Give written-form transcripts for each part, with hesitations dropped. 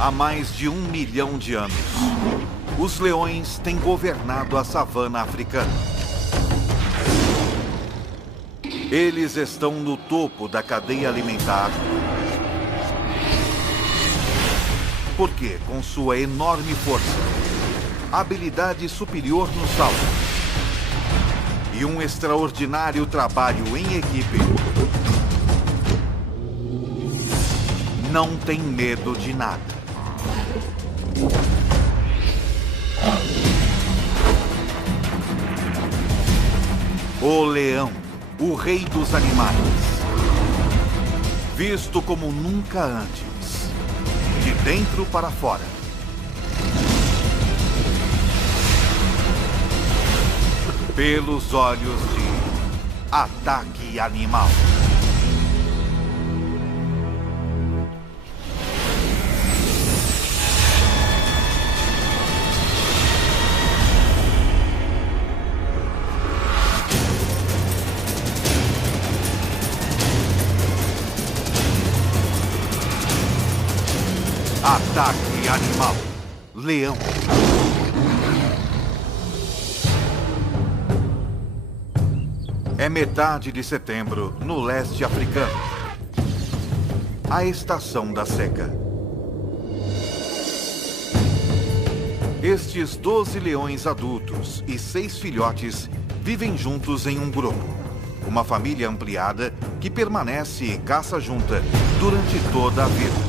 Há mais de 1 milhão de anos, os leões têm governado a savana africana. Eles estão no topo da cadeia alimentar, porque, com sua enorme força, habilidade superior no salto e um extraordinário trabalho em equipe, não tem medo de nada. O leão, o rei dos animais, visto como nunca antes, de dentro para fora. Pelos olhos de Ataque Animal. Ataque Animal. Leão. É metade de setembro, no leste africano. A estação da seca. Estes 12 leões adultos e 6 filhotes vivem juntos em um grupo. Uma família ampliada que permanece e caça junta durante toda a vida.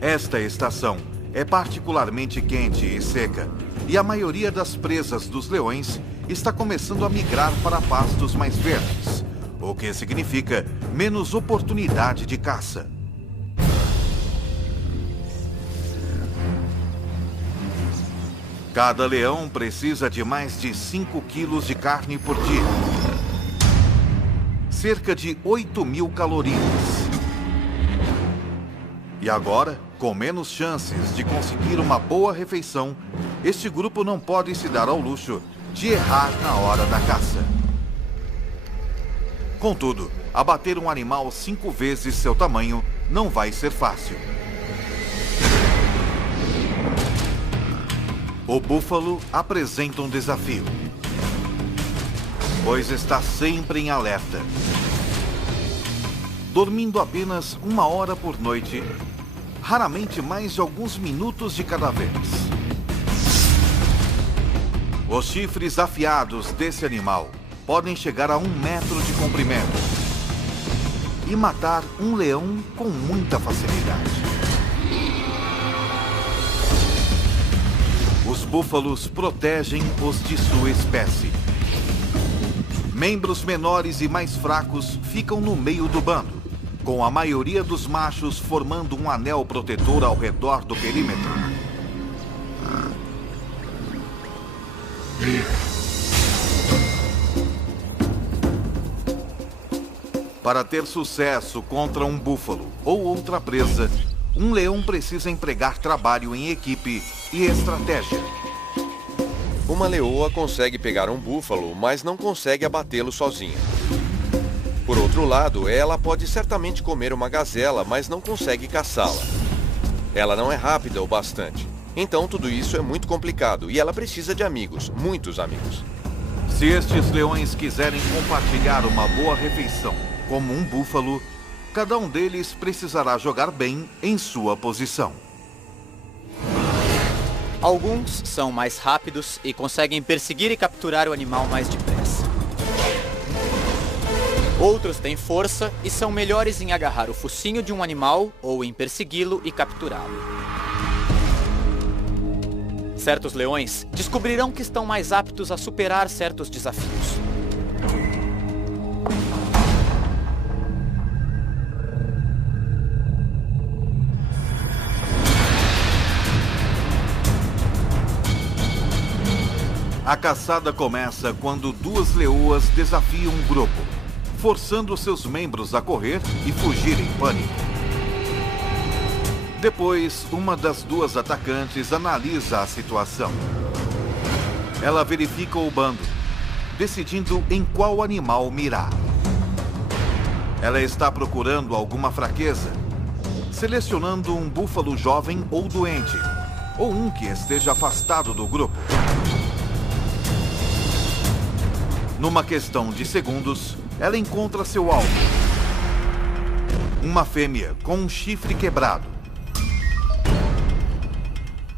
Esta estação é particularmente quente e seca, e a maioria das presas dos leões está começando a migrar para pastos mais verdes, o que significa menos oportunidade de caça. Cada leão precisa de mais de 5 quilos de carne por dia, cerca de 8.000 calorias. E agora, com menos chances de conseguir uma boa refeição, este grupo não pode se dar ao luxo de errar na hora da caça. Contudo, abater um animal 5 vezes seu tamanho não vai ser fácil. O búfalo apresenta um desafio, pois está sempre em alerta. Dormindo apenas 1 hora por noite, raramente mais de alguns minutos de cada vez. Os chifres afiados desse animal podem chegar a 1 metro de comprimento e matar um leão com muita facilidade. Os búfalos protegem os de sua espécie. Membros menores e mais fracos ficam no meio do bando, com a maioria dos machos formando um anel protetor ao redor do perímetro. Para ter sucesso contra um búfalo ou outra presa, um leão precisa empregar trabalho em equipe e estratégia. Uma leoa consegue pegar um búfalo, mas não consegue abatê-lo sozinha. Por outro lado, ela pode certamente comer uma gazela, mas não consegue caçá-la. Ela não é rápida o bastante. Então tudo isso é muito complicado e ela precisa de amigos, muitos amigos. Se estes leões quiserem compartilhar uma boa refeição como um búfalo, cada um deles precisará jogar bem em sua posição. Alguns são mais rápidos e conseguem perseguir e capturar o animal mais depressa. Outros têm força e são melhores em agarrar o focinho de um animal ou em persegui-lo e capturá-lo. Certos leões descobrirão que estão mais aptos a superar certos desafios. A caçada começa quando 2 leoas desafiam um grupo, forçando seus membros a correr e fugir em pânico. Depois, uma das 2 atacantes analisa a situação. Ela verifica o bando, decidindo em qual animal mirar. Ela está procurando alguma fraqueza, selecionando um búfalo jovem ou doente, ou um que esteja afastado do grupo. Numa questão de segundos, ela encontra seu alvo. Uma fêmea com um chifre quebrado.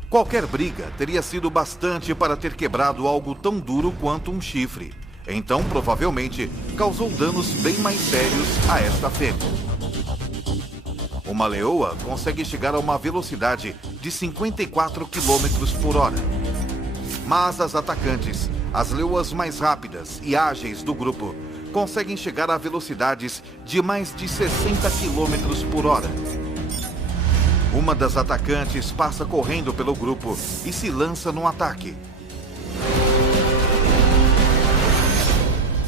Qualquer briga teria sido bastante para ter quebrado algo tão duro quanto um chifre. Então, provavelmente, causou danos bem mais sérios a esta fêmea. Uma leoa consegue chegar a uma velocidade de 54 km por hora. Mas as atacantes, as leoas mais rápidas e ágeis do grupo, conseguem chegar a velocidades de mais de 60 km por hora. Uma das atacantes passa correndo pelo grupo e se lança no ataque.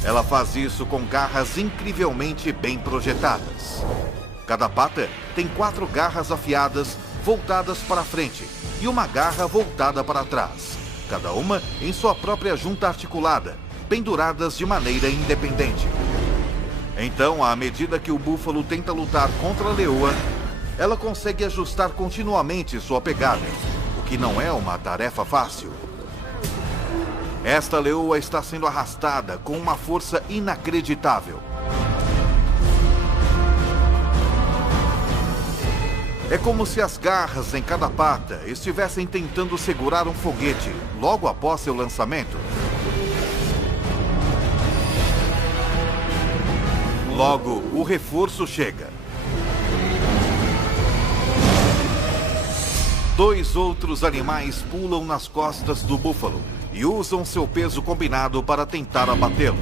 Ela faz isso com garras incrivelmente bem projetadas. Cada pata tem 4 garras afiadas voltadas para frente e uma garra voltada para trás, cada uma em sua própria junta articulada, penduradas de maneira independente. Então, à medida que o búfalo tenta lutar contra a leoa, ela consegue ajustar continuamente sua pegada, o que não é uma tarefa fácil. Esta leoa está sendo arrastada com uma força inacreditável. É como se as garras em cada pata estivessem tentando segurar um foguete logo após seu lançamento. Logo, o reforço chega. 2 outros animais pulam nas costas do búfalo e usam seu peso combinado para tentar abatê-lo.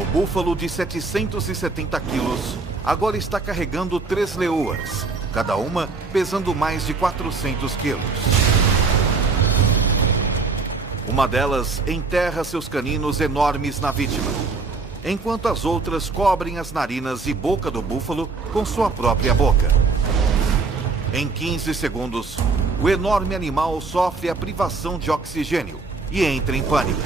O búfalo de 770 quilos agora está carregando 3 leoas, cada uma pesando mais de 400 quilos. Uma delas enterra seus caninos enormes na vítima, enquanto as outras cobrem as narinas e boca do búfalo com sua própria boca. Em 15 segundos, o enorme animal sofre a privação de oxigênio e entra em pânico.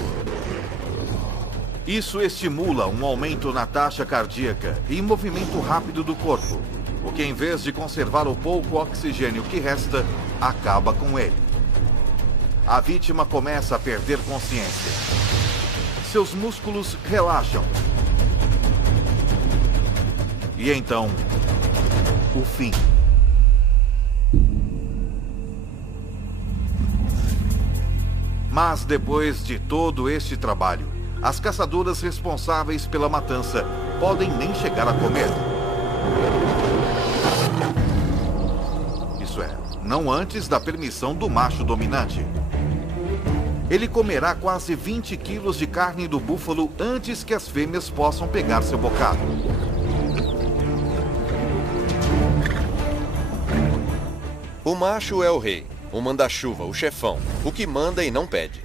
Isso estimula um aumento na taxa cardíaca e movimento rápido do corpo, o que, em vez de conservar o pouco oxigênio que resta, acaba com ele. A vítima começa a perder consciência. Seus músculos relaxam. E então, o fim. Mas depois de todo este trabalho, as caçadoras responsáveis pela matança podem nem chegar a comer. Isso é, não antes da permissão do macho dominante. Ele comerá quase 20 quilos de carne do búfalo antes que as fêmeas possam pegar seu bocado. O macho é o rei, o manda-chuva, o chefão, o que manda e não pede.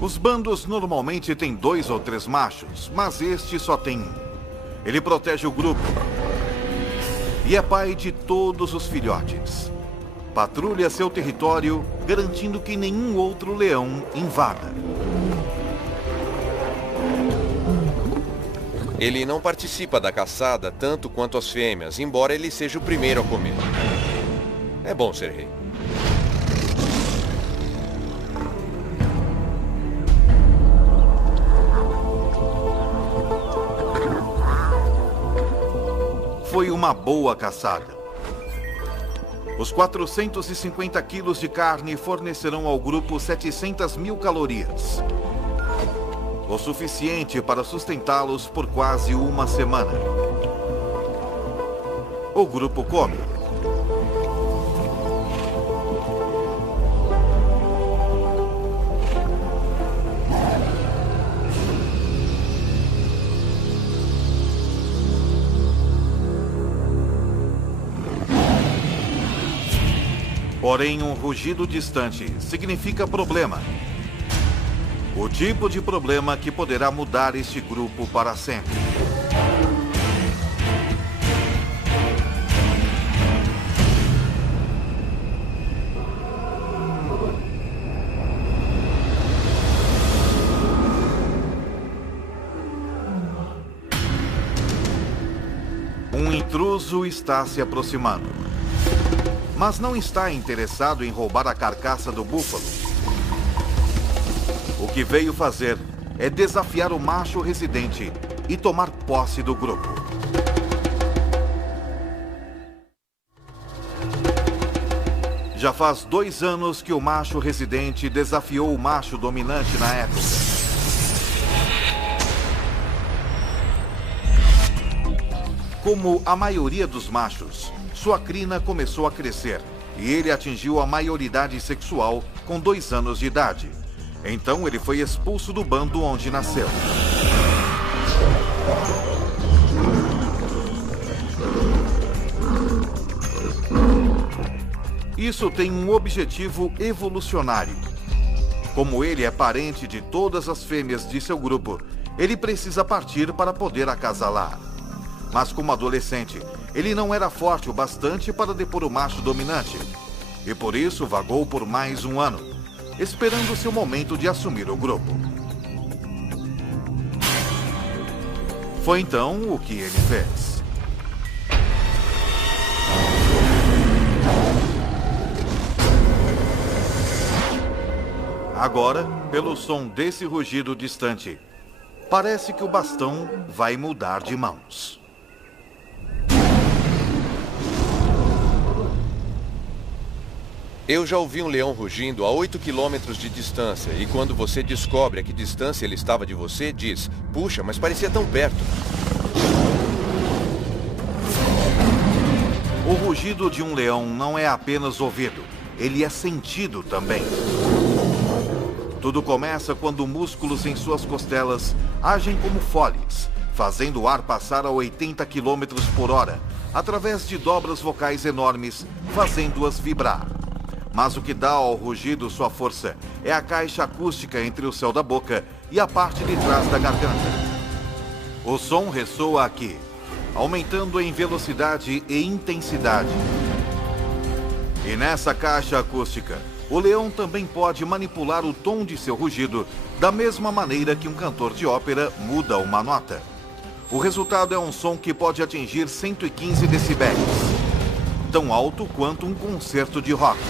Os bandos normalmente têm 2 ou 3 machos, mas este só tem 1. Ele protege o grupo e é pai de todos os filhotes. Patrulha seu território, garantindo que nenhum outro leão invada. Ele não participa da caçada tanto quanto as fêmeas, embora ele seja o primeiro a comer. É bom ser rei. Foi uma boa caçada. Os 450 quilos de carne fornecerão ao grupo 700 mil calorias. O suficiente para sustentá-los por quase uma semana. O grupo come. Porém, um rugido distante significa problema. O tipo de problema que poderá mudar este grupo para sempre. intruso está se aproximando. Mas não está interessado em roubar a carcaça do búfalo. O que veio fazer é desafiar o macho residente e tomar posse do grupo. Já faz 2 anos que o macho residente desafiou o macho dominante na época. Como a maioria dos machos, sua crina começou a crescer e ele atingiu a maioridade sexual com 2 anos de idade. Então ele foi expulso do bando onde nasceu. Isso tem um objetivo evolucionário. Como ele é parente de todas as fêmeas de seu grupo, ele precisa partir para poder acasalar. Mas como adolescente, ele não era forte o bastante para depor o macho dominante. E por isso vagou por mais 1 ano, esperando seu momento de assumir o grupo. Foi então o que ele fez. Agora, pelo som desse rugido distante, parece que o bastão vai mudar de mãos. Eu já ouvi um leão rugindo a 8 quilômetros de distância e quando você descobre a que distância ele estava de você, diz: puxa, mas parecia tão perto. O rugido de um leão não é apenas ouvido, ele é sentido também. Tudo começa quando músculos em suas costelas agem como foles, fazendo o ar passar a 80 km por hora, através de dobras vocais enormes, fazendo-as vibrar. Mas o que dá ao rugido sua força é a caixa acústica entre o céu da boca e a parte de trás da garganta. O som ressoa aqui, aumentando em velocidade e intensidade. E nessa caixa acústica, o leão também pode manipular o tom de seu rugido da mesma maneira que um cantor de ópera muda uma nota. O resultado é um som que pode atingir 115 decibéis, tão alto quanto um concerto de rock.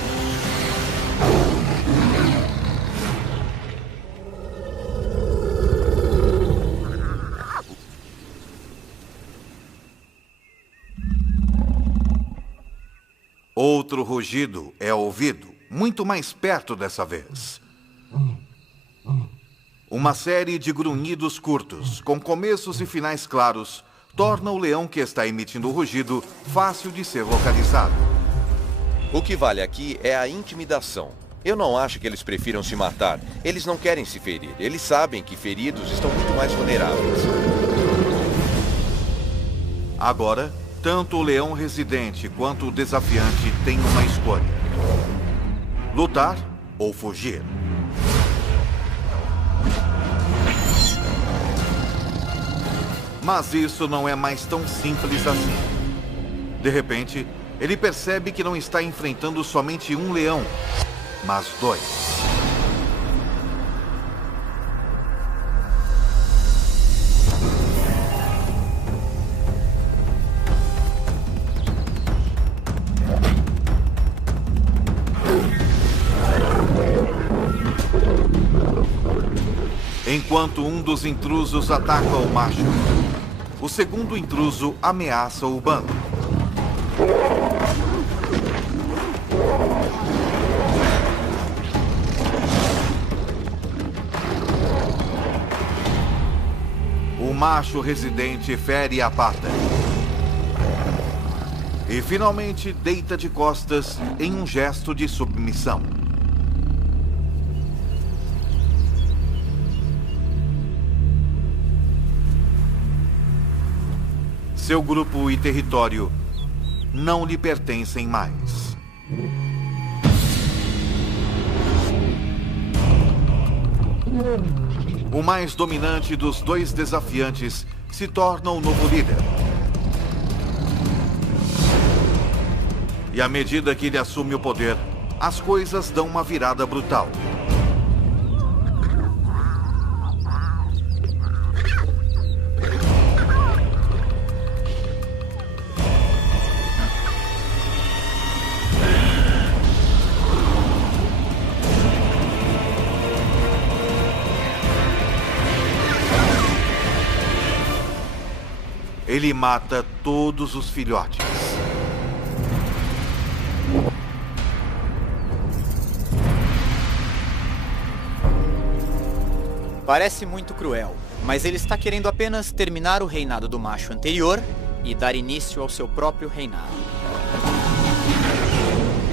Outro rugido é ouvido, muito mais perto dessa vez. Uma série de grunhidos curtos, com começos e finais claros, torna o leão que está emitindo o rugido fácil de ser localizado. O que vale aqui é a intimidação. Eu não acho que eles prefiram se matar. Eles não querem se ferir. Eles sabem que feridos estão muito mais vulneráveis. Agora, tanto o leão residente quanto o desafiante têm uma escolha: lutar ou fugir. Mas isso não é mais tão simples assim. De repente, ele percebe que não está enfrentando somente um leão, mas 2. Enquanto um dos intrusos ataca o macho, o segundo intruso ameaça o bando. O macho residente fere a pata e finalmente deita de costas em um gesto de submissão. Seu grupo e território não lhe pertencem mais. O mais dominante dos 2 desafiantes se torna o novo líder. E à medida que ele assume o poder, as coisas dão uma virada brutal. ele mata todos os filhotes. Parece muito cruel, mas ele está querendo apenas terminar o reinado do macho anterior e dar início ao seu próprio reinado.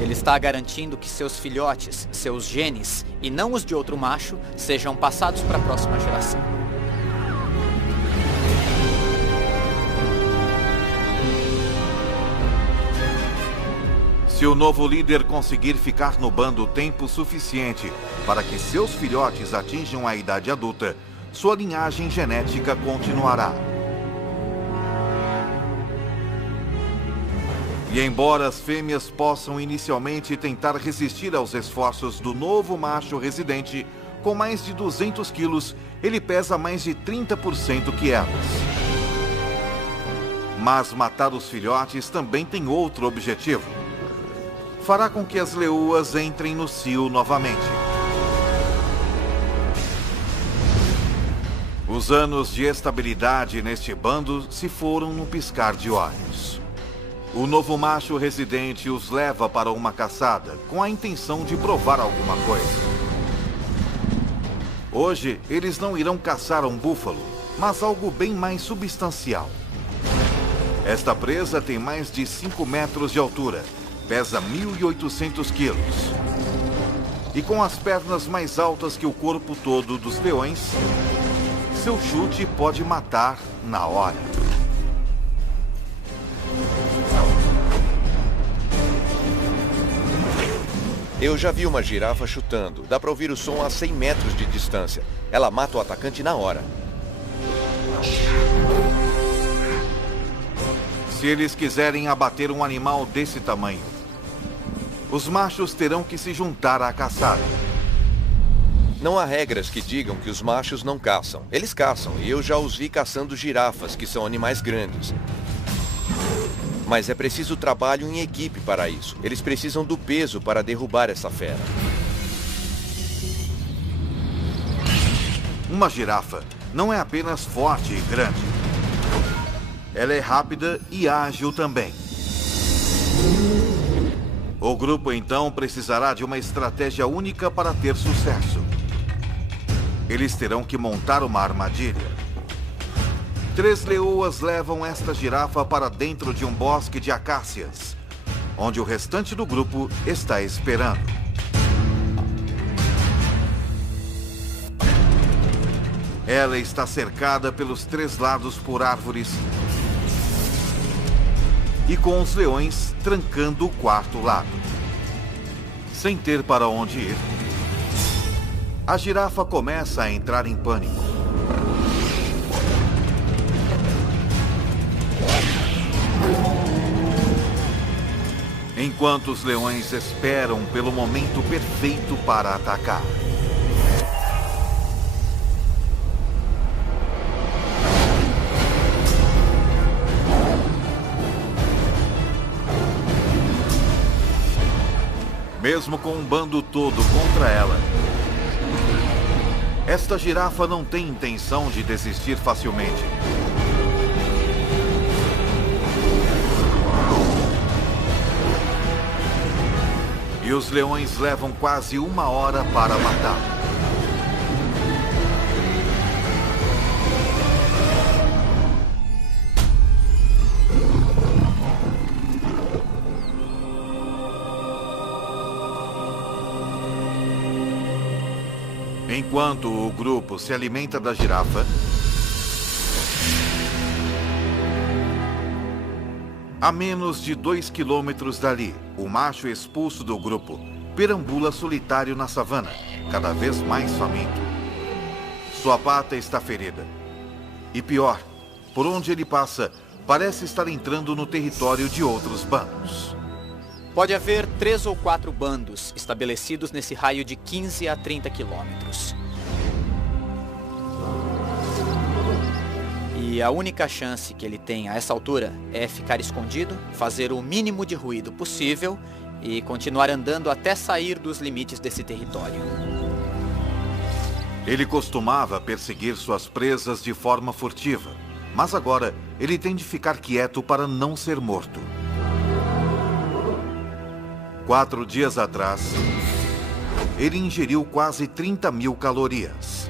Ele está garantindo que seus filhotes, seus genes, e não os de outro macho, sejam passados para a próxima geração. Se o novo líder conseguir ficar no bando tempo suficiente para que seus filhotes atinjam a idade adulta, sua linhagem genética continuará. E embora as fêmeas possam inicialmente tentar resistir aos esforços do novo macho residente, com mais de 200 quilos, ele pesa mais de 30% que elas. Mas matar os filhotes também tem outro objetivo. Fará com que as leoas entrem no cio novamente. Os anos de estabilidade neste bando se foram num piscar de olhos. O novo macho residente os leva para uma caçada com a intenção de provar alguma coisa. Hoje, eles não irão caçar um búfalo, mas algo bem mais substancial. Esta presa tem mais de 5 metros de altura, pesa 1.800 quilos. E com as pernas mais altas que o corpo todo dos leões, seu chute pode matar na hora. Eu já vi uma girafa chutando. Dá para ouvir o som a 100 metros de distância. Ela mata o atacante na hora. Se eles quiserem abater um animal desse tamanho, os machos terão que se juntar à caçada. Não há regras que digam que os machos não caçam. Eles caçam, e eu já os vi caçando girafas, que são animais grandes. Mas é preciso trabalho em equipe para isso. Eles precisam do peso para derrubar essa fera. Uma girafa não é apenas forte e grande. Ela é rápida e ágil também. O grupo então precisará de uma estratégia única para ter sucesso. Eles terão que montar uma armadilha. 3 leoas levam esta girafa para dentro de um bosque de acácias, onde o restante do grupo está esperando. Ela está cercada pelos 3 lados por árvores e com os leões trancando o 4º lado. Sem ter para onde ir, a girafa começa a entrar em pânico. Enquanto os leões esperam pelo momento perfeito para atacar. Mesmo com um bando todo contra ela, esta girafa não tem intenção de desistir facilmente. E os leões levam quase 1 hora para matar. Enquanto o grupo se alimenta da girafa, a menos de 2 quilômetros dali, o macho expulso do grupo perambula solitário na savana, cada vez mais faminto. Sua pata está ferida. E pior, por onde ele passa, parece estar entrando no território de outros bandos. Pode haver 3 ou 4 bandos estabelecidos nesse raio de 15 a 30 quilômetros. E a única chance que ele tem a essa altura é ficar escondido, fazer o mínimo de ruído possível e continuar andando até sair dos limites desse território. Ele costumava perseguir suas presas de forma furtiva, Mas agora, ele tem de ficar quieto para não ser morto. 4 dias atrás, ele ingeriu quase 30.000 calorias.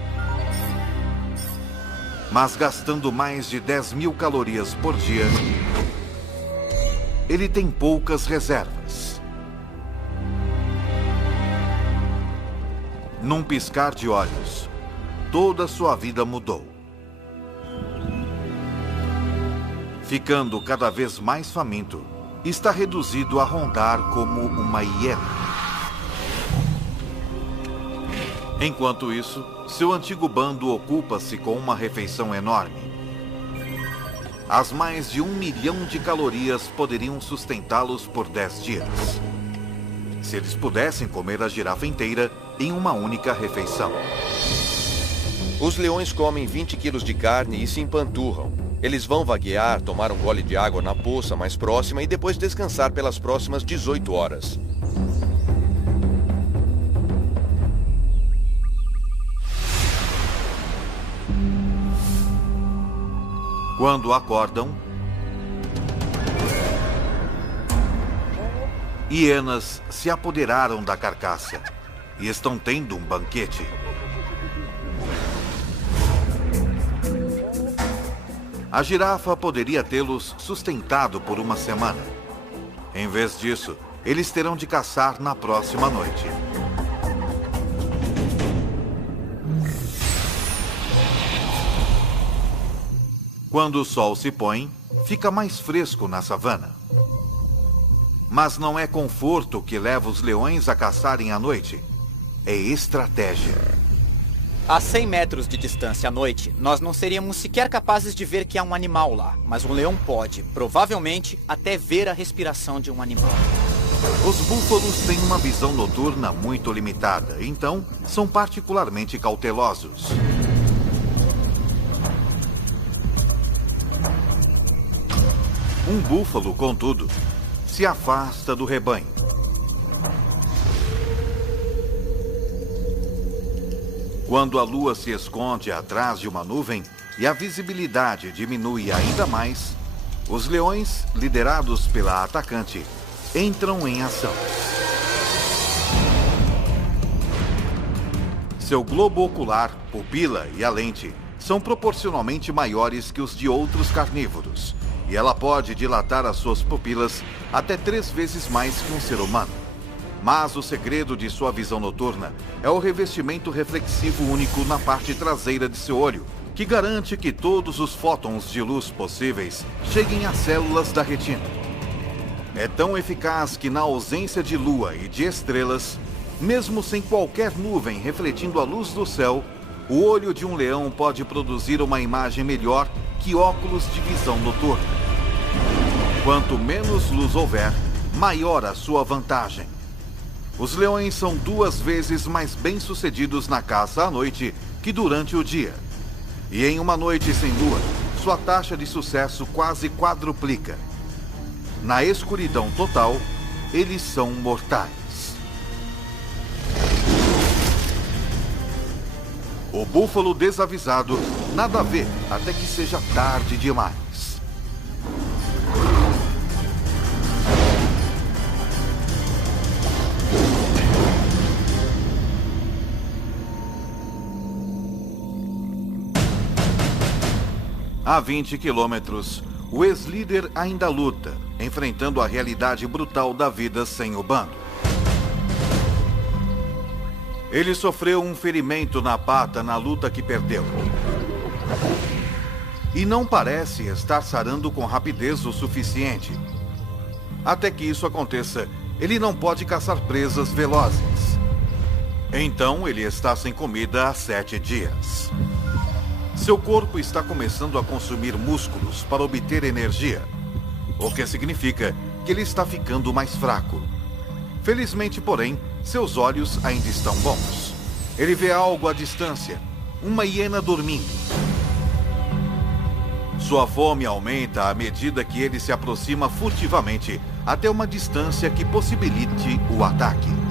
Mas gastando mais de 10.000 calorias por dia, ele tem poucas reservas. Num piscar de olhos, toda sua vida mudou. Ficando cada vez mais faminto, está reduzido a rondar como uma hiena. Enquanto isso, seu antigo bando ocupa-se com uma refeição enorme. As mais de 1 milhão de calorias poderiam sustentá-los por 10 dias. Se eles pudessem comer a girafa inteira em uma única refeição. Os leões comem 20 quilos de carne e se empanturram. Eles vão vaguear, tomar um gole de água na poça mais próxima e depois descansar pelas próximas 18 horas. Quando acordam, hienas se apoderaram da carcaça e estão tendo um banquete. A girafa poderia tê-los sustentado por uma semana. Em vez disso, eles terão de caçar na próxima noite. Quando o sol se põe, fica mais fresco na savana. Mas não é conforto que leva os leões a caçarem à noite. É estratégia. A 100 metros de distância à noite, nós não seríamos sequer capazes de ver que há um animal lá. Mas um leão pode, provavelmente, até ver a respiração de um animal. Os búfalos têm uma visão noturna muito limitada, então são particularmente cautelosos. Um búfalo, contudo, se afasta do rebanho. Quando a lua se esconde atrás de uma nuvem e a visibilidade diminui ainda mais, os leões, liderados pela atacante, entram em ação. Seu globo ocular, pupila e a lente são proporcionalmente maiores que os de outros carnívoros, e ela pode dilatar as suas pupilas até 3 vezes mais que um ser humano. Mas o segredo de sua visão noturna é o revestimento reflexivo único na parte traseira de seu olho, que garante que todos os fótons de luz possíveis cheguem às células da retina. É tão eficaz que na ausência de lua e de estrelas, mesmo sem qualquer nuvem refletindo a luz do céu, o olho de um leão pode produzir uma imagem melhor que óculos de visão noturna. Quanto menos luz houver, maior a sua vantagem. Os leões são 2 vezes mais bem-sucedidos na caça à noite que durante o dia. E em uma noite sem lua, sua taxa de sucesso quase quadruplica. Na escuridão total, eles são mortais. O búfalo desavisado nada vê até que seja tarde demais. A 20 quilômetros, o ex-líder ainda luta, enfrentando a realidade brutal da vida sem o bando. Ele sofreu um ferimento na pata na luta que perdeu. E não parece estar sarando com rapidez o suficiente. Até que isso aconteça, ele não pode caçar presas velozes. Então ele está sem comida há 7 dias. Seu corpo está começando a consumir músculos para obter energia, o que significa que ele está ficando mais fraco. Felizmente, porém, seus olhos ainda estão bons. Ele vê algo à distância, uma hiena dormindo. Sua fome aumenta à medida que ele se aproxima furtivamente até uma distância que possibilite o ataque.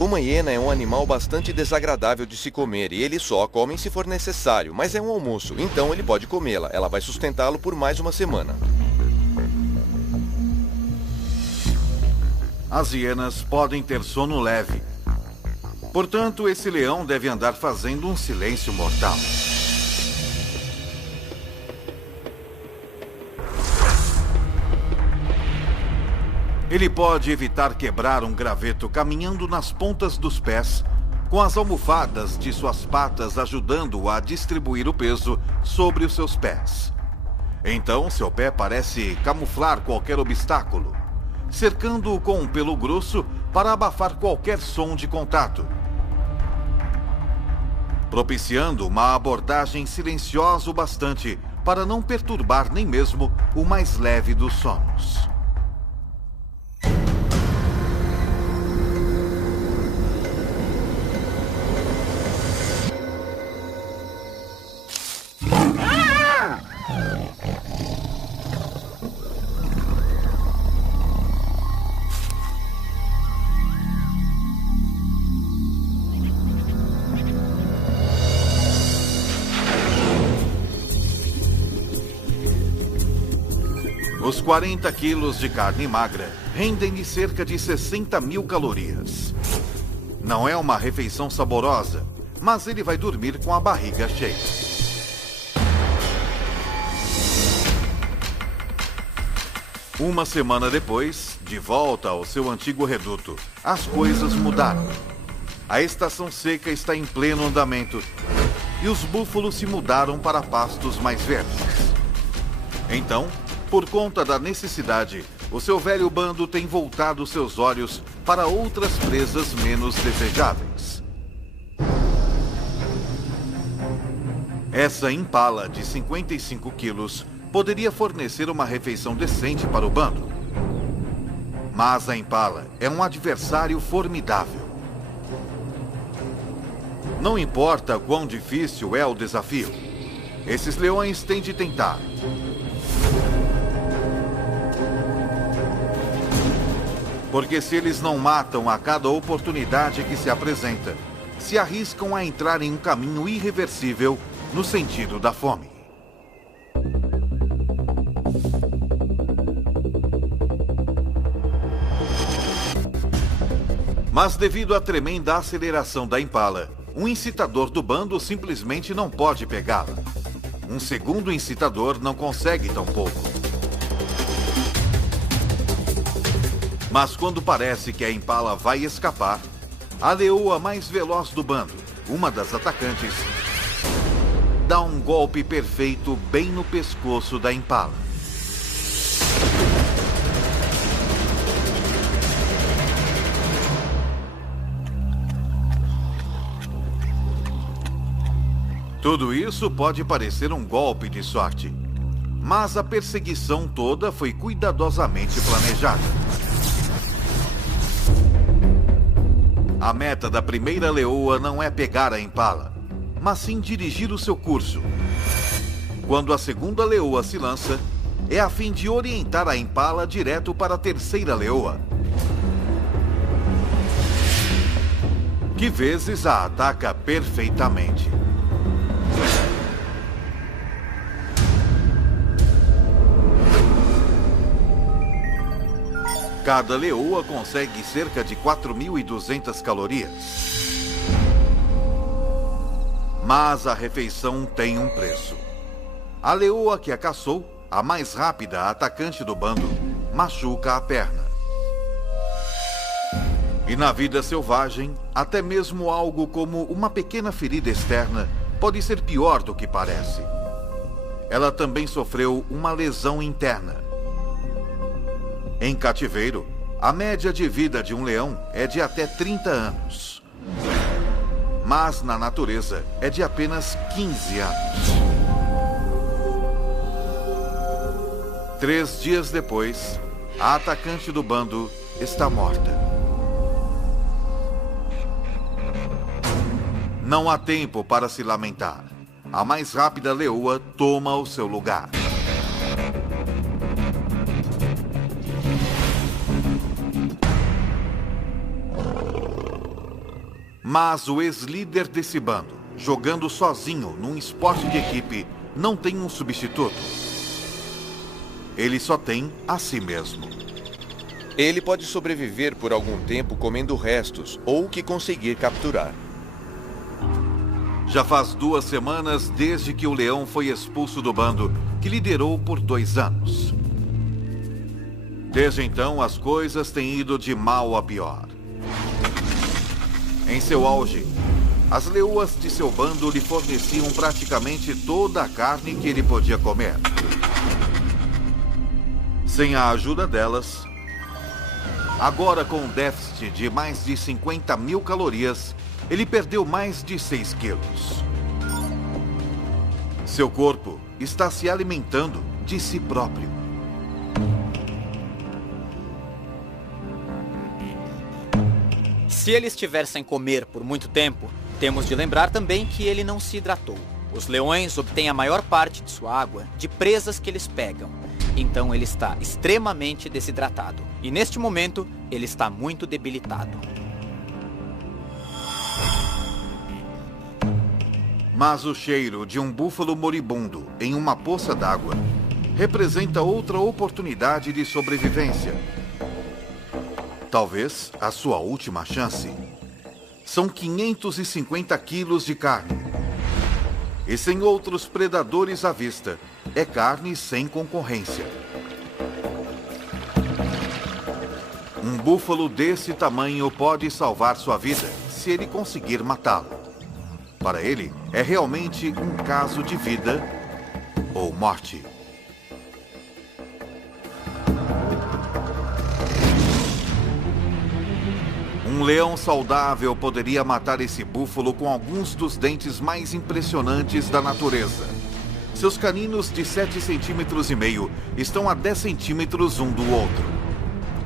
Uma hiena é um animal bastante desagradável de se comer e ele só come se for necessário, mas é um almoço, então ele pode comê-la. Ela vai sustentá-lo por mais uma semana. As hienas podem ter sono leve. Portanto, esse leão deve andar fazendo um silêncio mortal. Ele pode evitar quebrar um graveto caminhando nas pontas dos pés, com as almofadas de suas patas ajudando-o a distribuir o peso sobre os seus pés. Então, seu pé parece camuflar qualquer obstáculo, cercando-o com um pelo grosso para abafar qualquer som de contato, propiciando uma abordagem silenciosa o bastante para não perturbar nem mesmo o mais leve dos sonos. Os 40 quilos de carne magra rendem-lhe cerca de 60 mil calorias. Não é uma refeição saborosa, mas ele vai dormir com a barriga cheia. Uma semana depois, de volta ao seu antigo reduto, as coisas mudaram. A estação seca está em pleno andamento e os búfalos se mudaram para pastos mais verdes. Então, por conta da necessidade, o seu velho bando tem voltado seus olhos para outras presas menos desejáveis. Essa impala de 55 quilos poderia fornecer uma refeição decente para o bando. Mas a impala é um adversário formidável. Não importa quão difícil é o desafio, esses leões têm de tentar. Porque se eles não matam a cada oportunidade que se apresenta, se arriscam a entrar em um caminho irreversível no sentido da fome. Mas devido à tremenda aceleração da impala, um incitador do bando simplesmente não pode pegá-la. Um segundo incitador não consegue tão pouco. Mas quando parece que a impala vai escapar, a leoa mais veloz do bando, uma das atacantes, dá um golpe perfeito bem no pescoço da impala. Tudo isso pode parecer um golpe de sorte, mas a perseguição toda foi cuidadosamente planejada. A meta da primeira leoa não é pegar a impala, mas sim dirigir o seu curso. Quando a segunda leoa se lança, é a fim de orientar a impala direto para a terceira leoa, que vezes a ataca perfeitamente. Cada leoa consegue cerca de 4.200 calorias. Mas a refeição tem um preço. A leoa que a caçou, a mais rápida atacante do bando, machuca a perna. E na vida selvagem, até mesmo algo como uma pequena ferida externa pode ser pior do que parece. Ela também sofreu uma lesão interna. Em cativeiro, a média de vida de um leão é de até 30 anos. Mas na natureza é de apenas 15 anos. 3 dias depois, a atacante do bando está morta. Não há tempo para se lamentar. A mais rápida leoa toma o seu lugar. Mas o ex-líder desse bando, jogando sozinho num esporte de equipe, não tem um substituto. Ele só tem a si mesmo. Ele pode sobreviver por algum tempo comendo restos ou o que conseguir capturar. Já faz 2 semanas desde que o leão foi expulso do bando, que liderou por 2 anos. Desde então, as coisas têm ido de mal a pior. Em seu auge, as leoas de seu bando lhe forneciam praticamente toda a carne que ele podia comer. Sem a ajuda delas, agora com um déficit de mais de 50.000 calorias, ele perdeu mais de 6 quilos. Seu corpo está se alimentando de si próprio. Se ele estiver sem comer por muito tempo, temos de lembrar também que ele não se hidratou. Os leões obtêm a maior parte de sua água de presas que eles pegam. Então ele está extremamente desidratado. E neste momento, ele está muito debilitado. Mas o cheiro de um búfalo moribundo em uma poça d'água representa outra oportunidade de sobrevivência. Talvez a sua última chance. São 550 quilos de carne. E sem outros predadores à vista, é carne sem concorrência. Um búfalo desse tamanho pode salvar sua vida se ele conseguir matá-lo. Para ele, é realmente um caso de vida ou morte. Um leão saudável poderia matar esse búfalo com alguns dos dentes mais impressionantes da natureza. Seus caninos de 7,5 centímetros estão a 10 centímetros um do outro.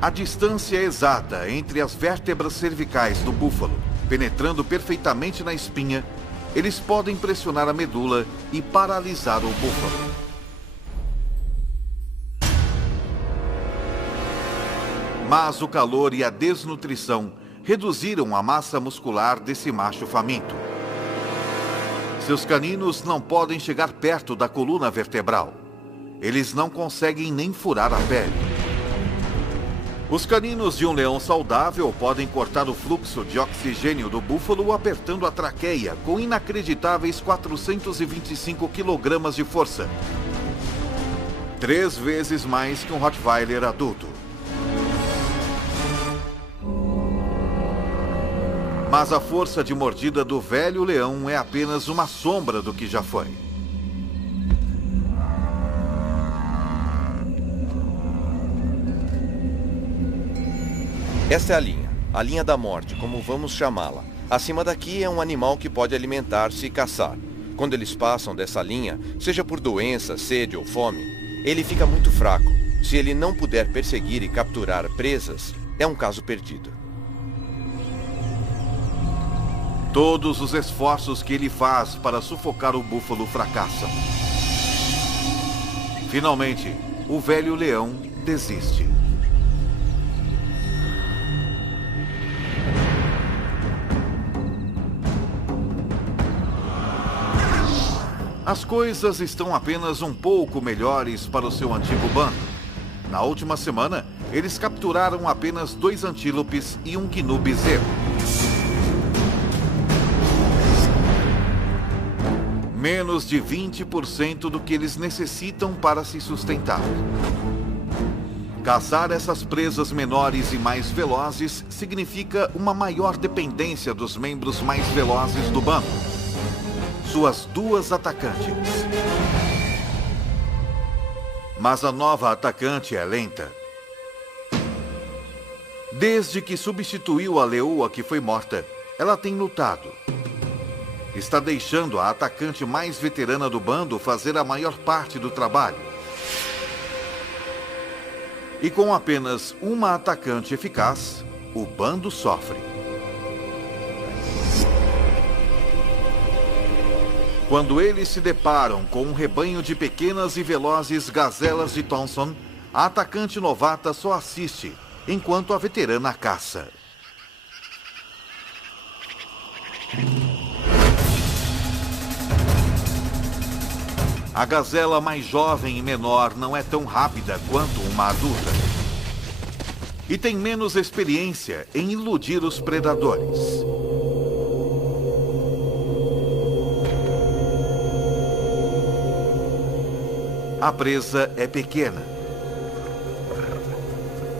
A distância exata entre as vértebras cervicais do búfalo, penetrando perfeitamente na espinha, eles podem pressionar a medula e paralisar o búfalo. Mas o calor e a desnutrição reduziram a massa muscular desse macho faminto. Seus caninos não podem chegar perto da coluna vertebral. Eles não conseguem nem furar a pele. Os caninos de um leão saudável podem cortar o fluxo de oxigênio do búfalo apertando a traqueia com inacreditáveis 425 kg de força. 3 vezes mais que um Rottweiler adulto. Mas a força de mordida do velho leão é apenas uma sombra do que já foi. Esta é a linha da morte, como vamos chamá-la. Acima daqui é um animal que pode alimentar-se e caçar. Quando eles passam dessa linha, seja por doença, sede ou fome, ele fica muito fraco. Se ele não puder perseguir e capturar presas, é um caso perdido. Todos os esforços que ele faz para sufocar o búfalo fracassam. Finalmente, o velho leão desiste. As coisas estão apenas um pouco melhores para o seu antigo bando. Na última semana, eles capturaram apenas 2 antílopes e um gnu bezerro. Menos de 20% do que eles necessitam para se sustentar. Caçar essas presas menores e mais velozes significa uma maior dependência dos membros mais velozes do bando. Suas 2 atacantes. Mas a nova atacante é lenta. Desde que substituiu a leoa que foi morta, ela tem lutado. Está deixando a atacante mais veterana do bando fazer a maior parte do trabalho. E com apenas uma atacante eficaz, o bando sofre. Quando eles se deparam com um rebanho de pequenas e velozes gazelas de Thompson, a atacante novata só assiste, enquanto a veterana caça. A gazela mais jovem e menor não é tão rápida quanto uma adulta. E tem menos experiência em iludir os predadores. A presa é pequena.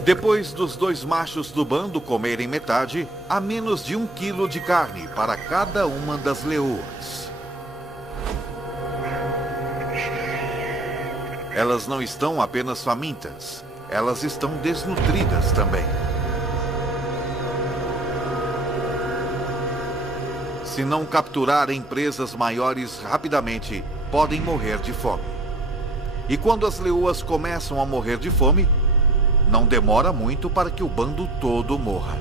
Depois dos dois machos do bando comerem metade, há menos de 1 quilo de carne para cada uma das leoas. Elas não estão apenas famintas, elas estão desnutridas também. Se não capturarem presas maiores rapidamente, podem morrer de fome. E quando as leoas começam a morrer de fome, não demora muito para que o bando todo morra.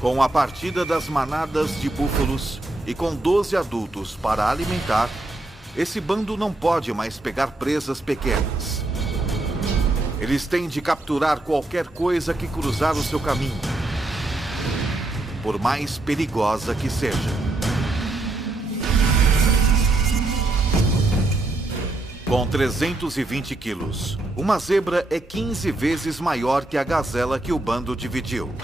Com a partida das manadas de búfalos e com 12 adultos para alimentar, esse bando não pode mais pegar presas pequenas. Eles têm de capturar qualquer coisa que cruzar o seu caminho, por mais perigosa que seja. Com 320 quilos, uma zebra é 15 vezes maior que a gazela que o bando dividiu.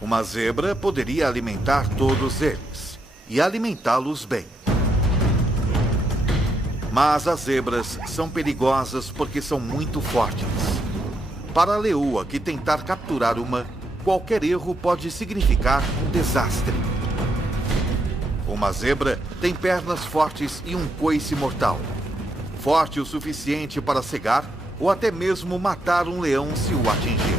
Uma zebra poderia alimentar todos eles, e alimentá-los bem. Mas as zebras são perigosas porque são muito fortes. Para a leoa que tentar capturar uma, qualquer erro pode significar um desastre. Uma zebra tem pernas fortes e um coice mortal. Forte o suficiente para cegar ou até mesmo matar um leão se o atingir.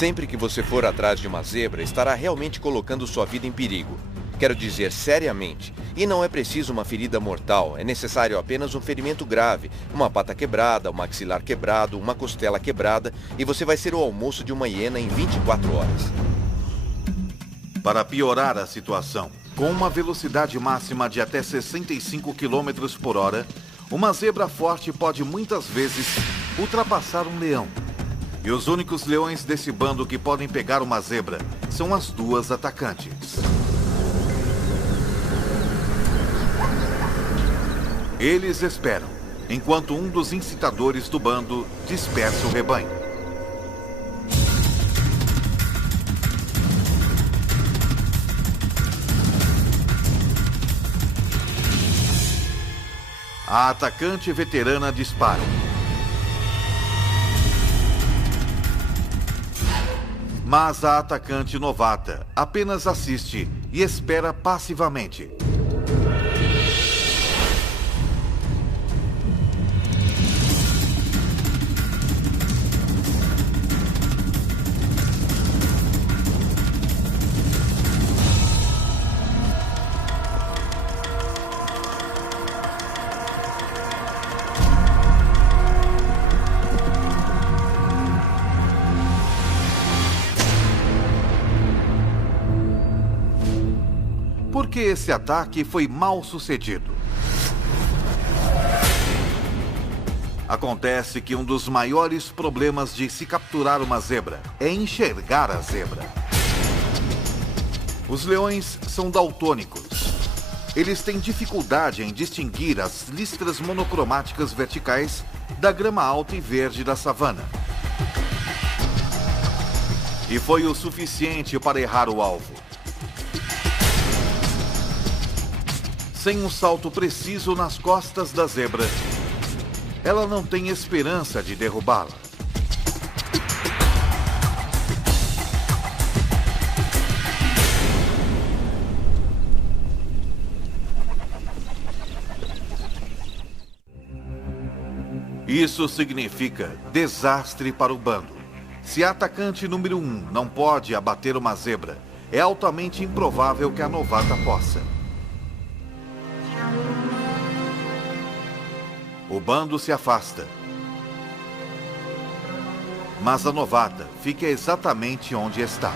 Sempre que você for atrás de uma zebra, estará realmente colocando sua vida em perigo. Quero dizer, seriamente. E não é preciso uma ferida mortal, é necessário apenas um ferimento grave, uma pata quebrada, um maxilar quebrado, uma costela quebrada, e você vai ser o almoço de uma hiena em 24 horas. Para piorar a situação, com uma velocidade máxima de até 65 km por hora, uma zebra forte pode muitas vezes ultrapassar um leão. E os únicos leões desse bando que podem pegar uma zebra são as duas atacantes. Eles esperam, enquanto um dos incitadores do bando dispersa o rebanho. A atacante veterana dispara. Mas a atacante novata apenas assiste e espera passivamente. Por que esse ataque foi mal sucedido? Acontece que um dos maiores problemas de se capturar uma zebra é enxergar a zebra. Os leões são daltônicos. Eles têm dificuldade em distinguir as listras monocromáticas verticais da grama alta e verde da savana. E foi o suficiente para errar o alvo. Sem um salto preciso nas costas da zebra, ela não tem esperança de derrubá-la. Isso significa desastre para o bando. Se a atacante número 1 não pode abater uma zebra, é altamente improvável que a novata possa. O bando se afasta. Mas a novata fica exatamente onde está.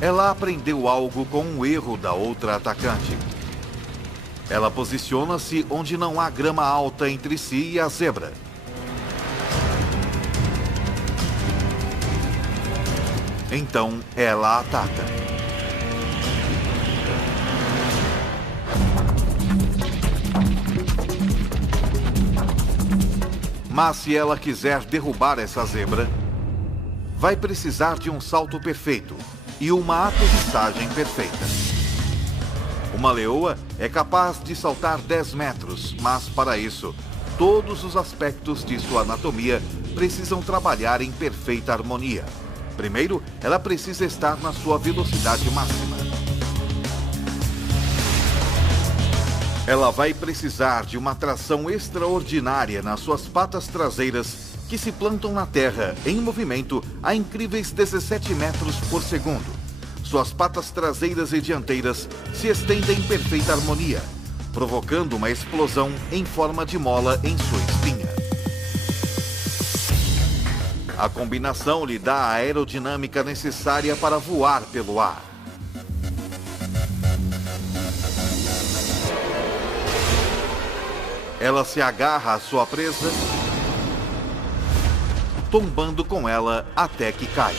Ela aprendeu algo com um erro da outra atacante. Ela posiciona-se onde não há grama alta entre si e a zebra. Então, ela ataca. Mas se ela quiser derrubar essa zebra, vai precisar de um salto perfeito e uma aterrissagem perfeita. Uma leoa é capaz de saltar 10 metros, mas para isso, todos os aspectos de sua anatomia precisam trabalhar em perfeita harmonia. Primeiro, ela precisa estar na sua velocidade máxima. Ela vai precisar de uma tração extraordinária nas suas patas traseiras, que se plantam na terra em movimento a incríveis 17 metros por segundo. Suas patas traseiras e dianteiras se estendem em perfeita harmonia, provocando uma explosão em forma de mola em sua espinha. A combinação lhe dá a aerodinâmica necessária para voar pelo ar. Ela se agarra à sua presa, tombando com ela até que cai.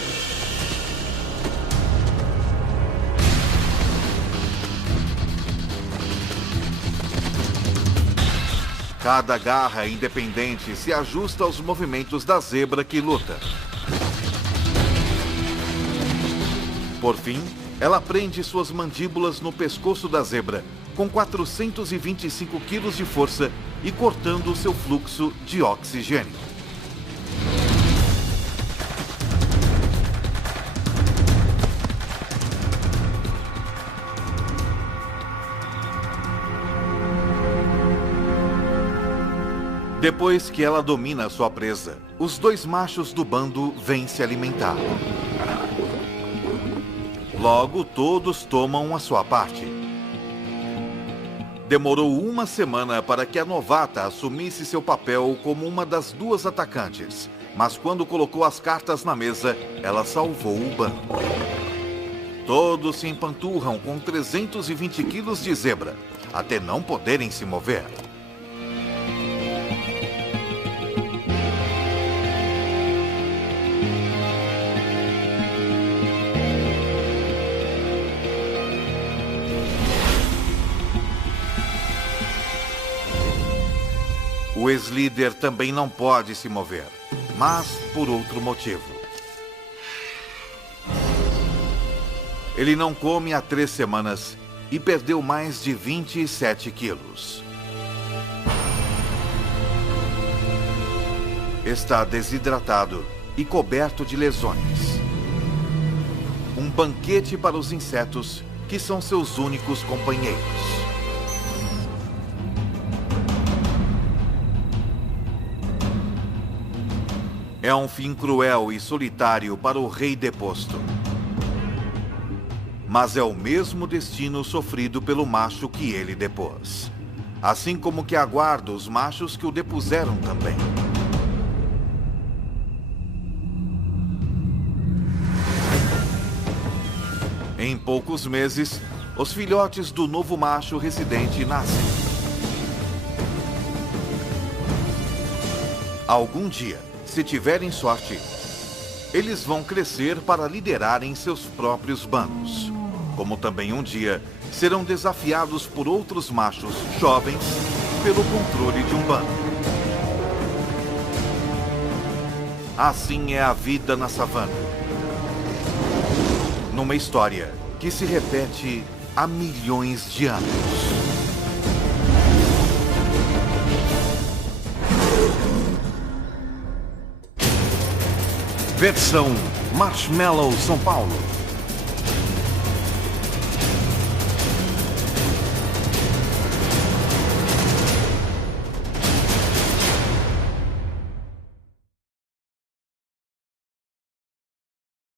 Cada garra independente se ajusta aos movimentos da zebra que luta. Por fim, ela prende suas mandíbulas no pescoço da zebra, com 425 quilos de força e cortando o seu fluxo de oxigênio. Depois que ela domina sua presa, os dois machos do bando vêm se alimentar. Logo, todos tomam a sua parte. Demorou uma semana para que a novata assumisse seu papel como uma das duas atacantes, mas quando colocou as cartas na mesa, ela salvou o bando. Todos se empanturram com 320 quilos de zebra, até não poderem se mover. O ex-líder também não pode se mover, mas por outro motivo. Ele não come há 3 semanas e perdeu mais de 27 quilos. Está desidratado e coberto de lesões. Um banquete para os insetos, que são seus únicos companheiros. É um fim cruel e solitário para o rei deposto. Mas é o mesmo destino sofrido pelo macho que ele depôs. Assim como que aguarda os machos que o depuseram também. Em poucos meses, os filhotes do novo macho residente nascem. Algum dia, se tiverem sorte, eles vão crescer para liderarem seus próprios bandos. Como também um dia serão desafiados por outros machos jovens pelo controle de um bando. Assim é a vida na savana. Numa história que se repete há milhões de anos. Versão Marshmallow São Paulo.